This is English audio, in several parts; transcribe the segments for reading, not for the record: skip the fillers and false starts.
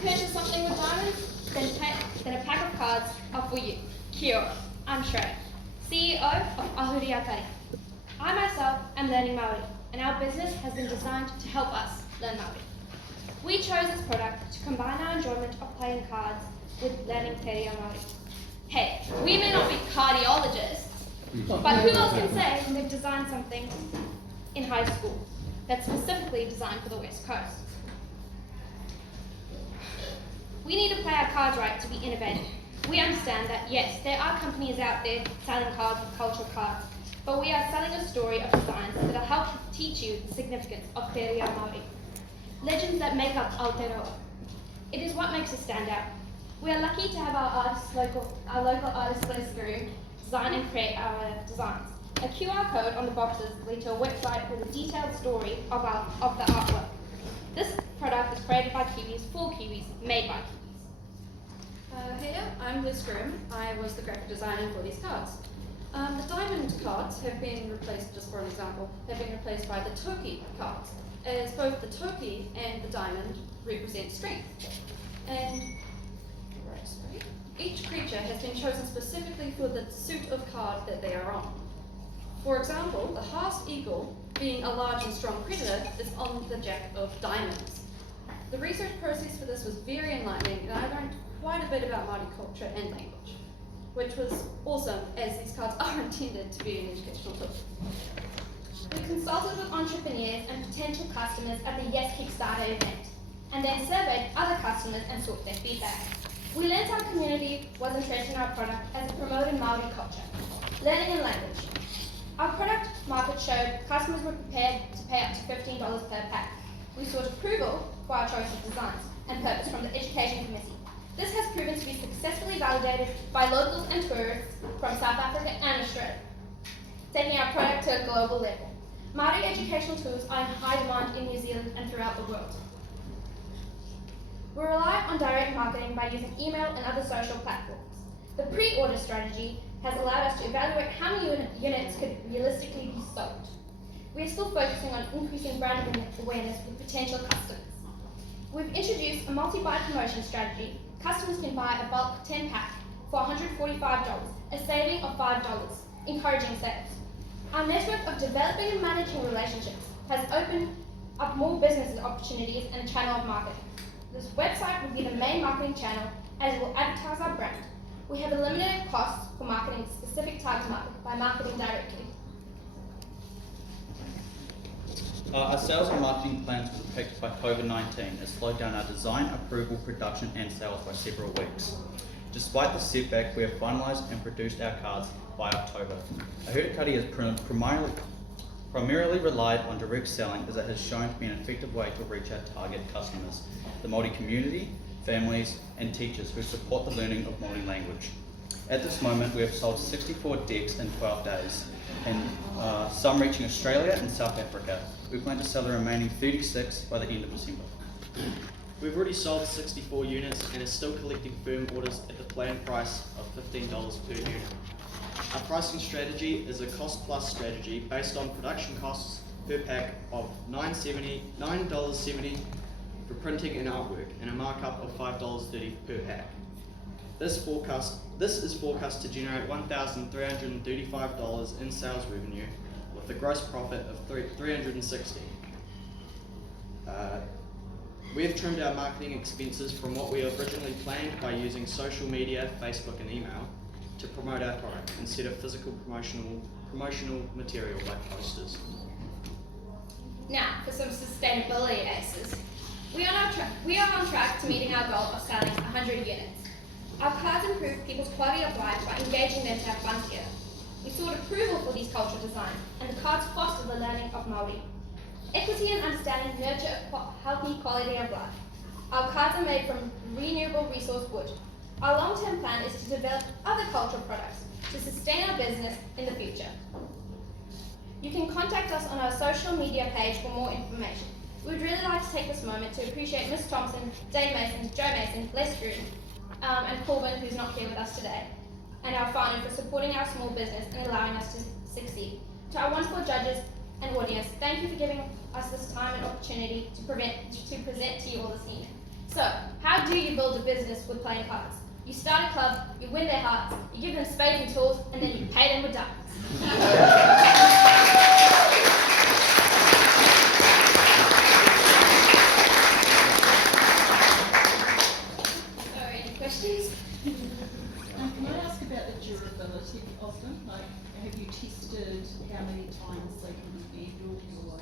purchase something with diamonds? Then a pack of cards are for you. Kia ora, I'm Shrey, CEO of Ahuri Akari. I myself am learning Māori, and our business has been designed to help us learn Māori. We chose this product to combine our enjoyment of playing cards with learning te reo Māori. Hey, we may not be cardiologists, but who else can say they've designed something in high school that's specifically designed for the West Coast? We need to play our cards right to be innovative. We understand that, yes, there are companies out there selling cards with cultural cards, but we are selling a story of designs that will help teach you the significance of te reo Māori, legends that make up Aotearoa. It is what makes us stand out. We are lucky to have our local artist list group design and create our designs. A QR code on the boxes lead to a website with a detailed story of the artwork. This product is created by Kiwis for Kiwis, made by Kiwis. Hey, I'm Liz Grimm. I was the graphic designer for these cards. The diamond cards have been replaced, just for an example, have been replaced by the toki cards, as both the toki and the diamond represent strength. And each creature has been chosen specifically for the suit of card that they are on. For example, the Haast eagle, being a large and strong predator, is on the Jack of Diamonds. The research process for this was very enlightening, and I learned quite a bit about Māori culture and language, which was awesome, as these cards are intended to be an educational tool. We consulted with entrepreneurs and potential customers at the Yes Kickstarter event, and then surveyed other customers and sought their feedback. We learned our community was interested in our product as it promoted Māori culture, learning and language. Our product market showed customers were prepared to pay up to $15 per pack. We sought approval for our choice of designs and purpose from the Education Committee. This has proven to be successfully validated by locals and tourists from South Africa and Australia, taking our product to a global level. Māori educational tools are in high demand in New Zealand and throughout the world. We rely on direct marketing by using email and other social platforms. The pre-order strategy has allowed us to evaluate how many units could realistically be sold. We are still focusing on increasing brand awareness with potential customers. We've introduced a multi-buy promotion strategy. Customers can buy a bulk 10-pack for $145, a saving of $5, encouraging sales. Our network of developing and managing relationships has opened up more business opportunities and a channel of marketing. This website will be the main marketing channel as it will advertise our brand. We have eliminated costs for marketing specific target market by marketing directly. Our sales and marketing plans were affected by COVID-19 has slowed down our design, approval, production and sales by several weeks. Despite the setback, we have finalised and produced our cards by October. Ahuri Akari has primarily relied on direct selling as it has shown to be an effective way to reach our target customers, the Māori community, families and teachers who support the learning of Māori language. At this moment, we have sold 64 decks in 12 days, and some reaching Australia and South Africa. We plan to sell the remaining 36 by the end of December. We've already sold 64 units and are still collecting firm orders at the planned price of $15 per unit. Our pricing strategy is a cost-plus strategy based on production costs per pack of $9.70 for printing and artwork, and a markup of $5.30 per pack. This is forecast to generate $1,335 in sales revenue, with a gross profit of $360. We have trimmed our marketing expenses from what we originally planned by using social media, Facebook and email to promote our product instead of physical promotional material like posters. Now for some sustainability aces. We are on track to meeting our goal of selling 100 units. Our cards improve people's quality of life by engaging them to have fun together. We sought approval for these cultural designs, and the cards foster the learning of Māori. Equity and understanding nurture a healthy quality of life. Our cards are made from renewable resource wood. Our long-term plan is to develop other cultural products to sustain our business in the future. You can contact us on our social media page for more information. We would really like to take this moment to appreciate Ms. Thompson, Dave Mason, Joe Mason, Les Drew, and Corbin, who's not here with us today, and our founder for supporting our small business and allowing us to succeed. To our wonderful judges and audience, thank you for giving us this time and opportunity to present to you all this evening. So, how do you build a business with playing cards? You start a club, you win their hearts, you give them spades and tools, and then you pay them with diamonds. So, any questions? Can I ask about the durability of them? Like, have you tested how many times they can be handled or?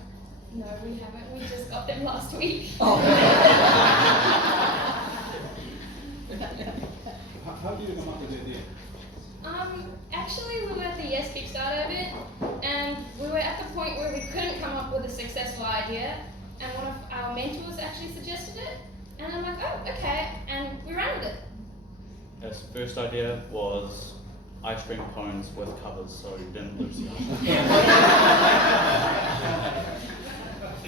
No, we haven't. We just got them last week. How do you come up with the idea? Actually, we were at the Yes Kickstarter event, and we were at the point where we couldn't come up with a successful idea, and one of our mentors actually suggested it, and I'm like, oh, okay, and we ran with it. His first idea was ice cream cones with covers, so you didn't lose the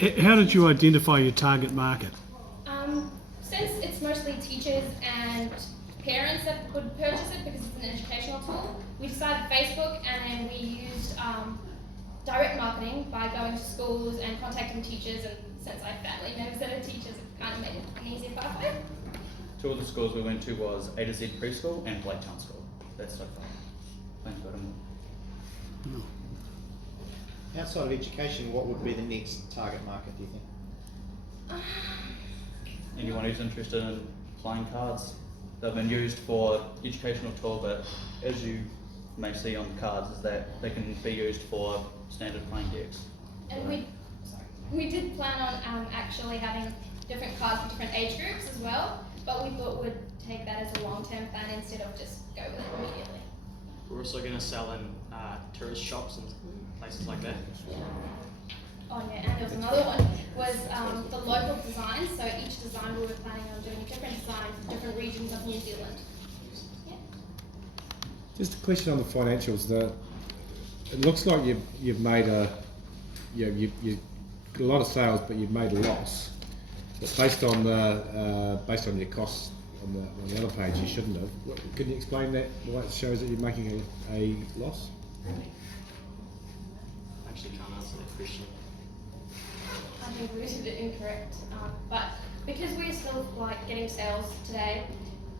ice. How did you identify your target market? Since it's mostly teachers and parents that would purchase it because it's an educational tool, we decided Facebook, and then we used direct marketing by going to schools and contacting teachers, and since I have family members that are teachers, it kind of made it an easier pathway. Two of the schools we went to was A to Z Preschool and Blaketown School. That's so far. Thanks, Adam. Outside of education, what would be the next target market, do you think? Anyone who's interested in playing cards. They've been used for educational tool, but as you may see on the cards, is that they can be used for standard playing decks. And we did plan on actually having different cards for different age groups as well, but we thought we'd take that as a long-term plan instead of just go with it immediately. We're also going to sell in tourist shops and places like that. Oh yeah, and there was another one, was the local designs. So each design we were planning on doing different designs in different regions of New Zealand. Yeah. Just a question on the financials. It looks like you've made you got a lot of sales, but you've made a loss. But based on your costs on the other page, you shouldn't have. Can you explain that? Why it shows that you're making a loss? I actually can't answer that question. I think we did it incorrect, but because we're still getting sales today,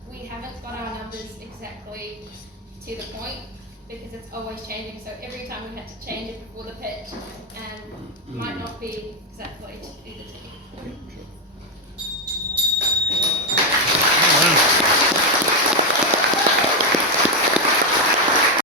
we haven't got our numbers exactly to the point because it's always changing. So every time we had to change it before the pitch, and might not be exactly to the T.